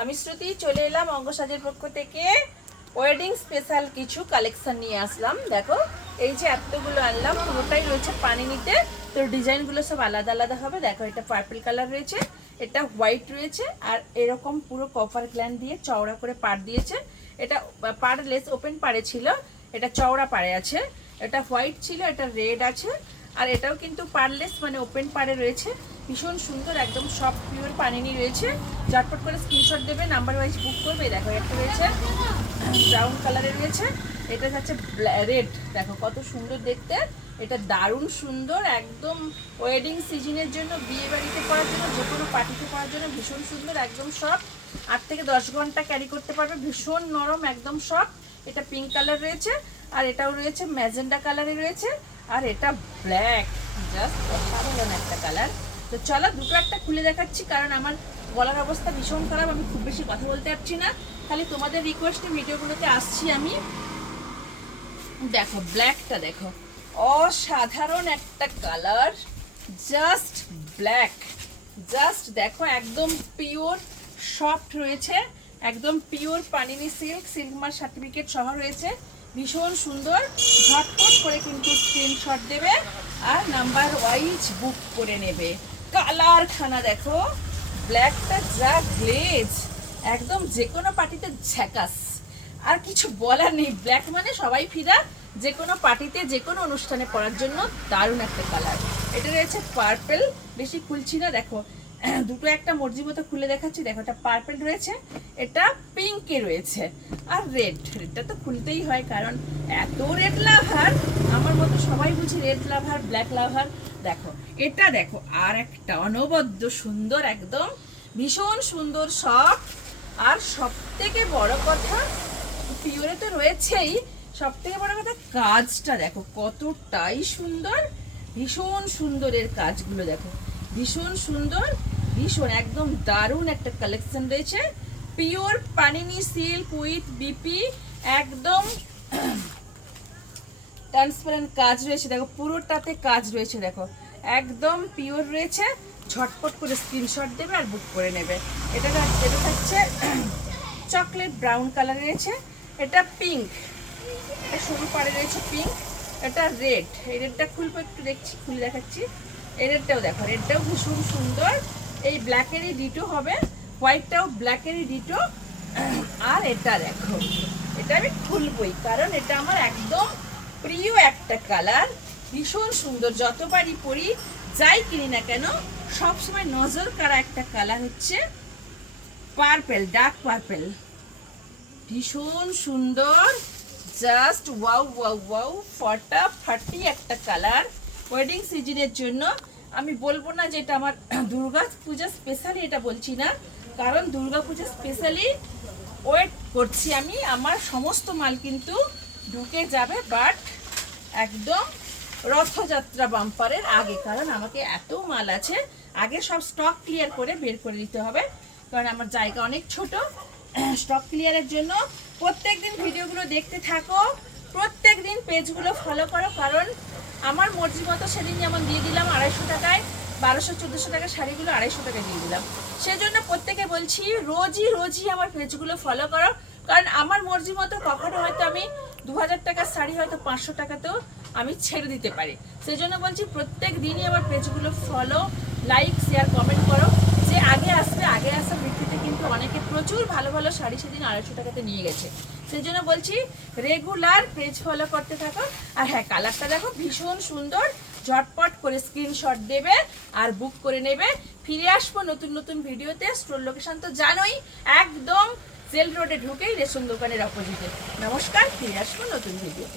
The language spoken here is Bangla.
আমি শ্রুতি চলে এলাম অঙ্গসাজের পক্ষ থেকে ওয়েডিং স্পেশাল কিছু কালেকশন নিয়ে আসলাম। দেখো এই যে এতগুলো আনলাম, পুরোটাই রয়েছে পানি নিতে, তো ডিজাইনগুলো সব আলাদা আলাদা হবে। দেখো এটা পার্পল কালার রয়েছে, এটা হোয়াইট রয়েছে, আর এরকম পুরো কপার গ্ল্যান্ড দিয়ে চওড়া করে পাড় দিয়েছে। এটা পাড় লেস ওপেন পাড়ে ছিল, এটা চওড়া পাড়ে আছে। এটা হোয়াইট ছিল, এটা রেড আছে, আর এটাও কিন্তু পাড়লেস মানে ওপেন পাড়ে রয়েছে। ভীষণ সুন্দর, একদম সফট পিওর পানিনি রয়েছে। ঝটপট করে স্ক্রিনশট দেবে, নাম্বার ওয়াইজ বুক করবে। দেখো একটা রয়েছে ব্রাউন কালারের রয়েছে, এটা হচ্ছে রেড। দেখো কত সুন্দর দেখতে, এটা দারুণ সুন্দর, একদম ওয়েডিং সিজনের জন্য, বিয়ে বাড়িতে পরার জন্য, যে কোনো পার্টিতে পরার জন্য ভীষণ সুন্দর। একদম সফট, 8 থেকে 10 ঘন্টা ক্যারি করতে পারবে, ভীষণ নরম, একদম সফট। এটা পিঙ্ক কালার রয়েছে, আর এটাও রয়েছে ম্যাজেন্ডা কালারে রয়েছে, আর এটা ব্ল্যাক। জাস্ট অসাধারণ একটা কালার। তো চলো দুটো একটা খুলে দেখাচ্ছি, কারণ আমার গলার অবস্থা ভীষণ খারাপ, আমি খুব বেশি কথা বলতে পারছি না, খালি তোমাদের রিকোয়েস্টে ভিডিওগুলোতে আসছি আমি। দেখো ব্ল্যাকটা, দেখো অসাধারণ একটা কালার, জাস্ট ব্ল্যাক। জাস্ট দেখো একদম পিওর সফট রয়েছে, একদম pure panini silk, silk mark certificate সহ রয়েছে, ভীষণ সুন্দর। ঝটপট করে কিন্তু স্ক্রিনশট দেবে আর নাম্বার ওয়াইজ বুক করে নেবে। কালারখানা দেখো, ব্ল্যাকটা যা গ্লেজ, একদম যে কোনো পার্টিতে ঝ্যাকাস, আর কিছু বলার নেই। ব্ল্যাক মানে সবাই ফিদা, যে কোনো পার্টিতে যে কোনো অনুষ্ঠানে পরার জন্য দারুণ একটা কালার। এটা রয়েছে পার্পল, বেশি খুলছি না, দেখো দুটো একটা মর্জি মতো খুলে দেখাচ্ছি। দেখো এটা পার্পল রয়েছে, এটা পিঙ্কে রয়েছে, আর রেড। রেডটা তো খুলতেই হয়, কারণ এত রেড লাভার, আমার মতো সবাই বুঝি রেড লাভার, ব্ল্যাক লাভার। দেখো এটা, দেখো আর একটা অনবদ্য সুন্দর, একদম ভীষণ সুন্দর সফট। আর সব থেকে বড় কথা, পিওরে তো রয়েছেই, সব থেকে বড় কথা কাজটা দেখো কতটাই সুন্দর, ভীষণ সুন্দরের কাজগুলো দেখো, ভীষণ সুন্দর, ভীষণ একদম দারুণ একটা কালেকশন রয়েছে। Pure panini silk with BP, একদম ট্রান্সপারেন্ট কাজ রয়েছে। দেখো পুরোটাতে কাজ রয়েছে, দেখো একদম পিওর রয়েছে। ঝটপট করে স্ক্রিনশট দেবে আর বুক করে নেবে। এটা থাকছে চকলেট ব্রাউন কালার রয়েছে, এটা পিঙ্ক, এটা সরু পাড়ে রয়েছে পিঙ্ক, এটা রেড। এই রেডটা খুলবো, একটু দেখছি, খুলে দেখাচ্ছি। এই রেডটাও দেখো, রেডটাও ভীষণ সুন্দর, এই ব্ল্যাকেরই ডিটো হবে, হোয়াইটটাও ব্ল্যাকেরই ডিটো। আর এটা দেখো, এটা আমি খুলবই, কারণ এটা আমার একদম প্রিয় একটা কালার, ভীষণ সুন্দর। যতবারই পরি, যাই কিনি না কেন, সবসময় নজর কাড়া একটা কালার হচ্ছে পার্পল, ডার্ক পার্পল, ভীষণ সুন্দর। জাস্ট ওয়াও ওয়াও ওয়াও, ফাটাফাটি একটা কালার ওয়েডিং সিজনের জন্য। আমি বলবো না যে এটা আমার দুর্গা পূজা স্পেশালি, এটা বলছি না, কারণ দুর্গা পূজা স্পেশালি ওয়েট করছি আমি। আমার সমস্ত মাল কিন্তু ঢুকে যাবে, বাট একদম রথযাত্রা বাম্পারের আগে, কারণ আমাকে এত মাল আছে, আগে সব স্টক ক্লিয়ার করে বের করে দিতে হবে, কারণ আমার জায়গা অনেক ছোট। স্টক ক্লিয়ারের জন্য প্রত্যেকদিন ভিডিওগুলো দেখতে থাকো, প্রত্যেকদিন পেজগুলো ফলো করো, কারণ আমার মর্জি মতো সেদিন যেমন দিয়ে দিলাম 250 টাকায়, 1200-1400 টাকার শাড়িগুলো 250 টাকায় দিয়ে দিলাম। সেজন্য প্রত্যেকে বলছি রোজই রোজই আমার পেজগুলো ফলো করো, কারণ আমার মর্জি মতো কখনো হয়তো আমি 2000 টাকার শাড়ি হয়তো 500 টাকাতেও আমি ছেড়ে দিতে পারি। সেই জন্য বলছি প্রত্যেক দিনই আমার পেজগুলো ফলো, লাইক, শেয়ার, কমেন্ট করো। যে আগে আসবে, আগে আসার ভিত্তিতে কিন্তু অনেকে প্রচুর ভালো ভালো শাড়ি সেদিন 250 টাকাতে নিয়ে গেছে। সেই জন্য বলছি রেগুলার পেজ ফলো করতে থাকো। আর হ্যাঁ, কালারটা দেখো ভীষণ সুন্দর, ঝটপট করে স্ক্রিনশট দেবে আর বুক করে নেবে। ফিরে আসবো নতুন নতুন ভিডিওতে। স্টোর লোকেশন তো জানোই, একদম জেল রোডে ঢুকেই রেশন দোকানের অপোজিটে। নমস্কার, ফিরে আসবো নতুন ভিডিও।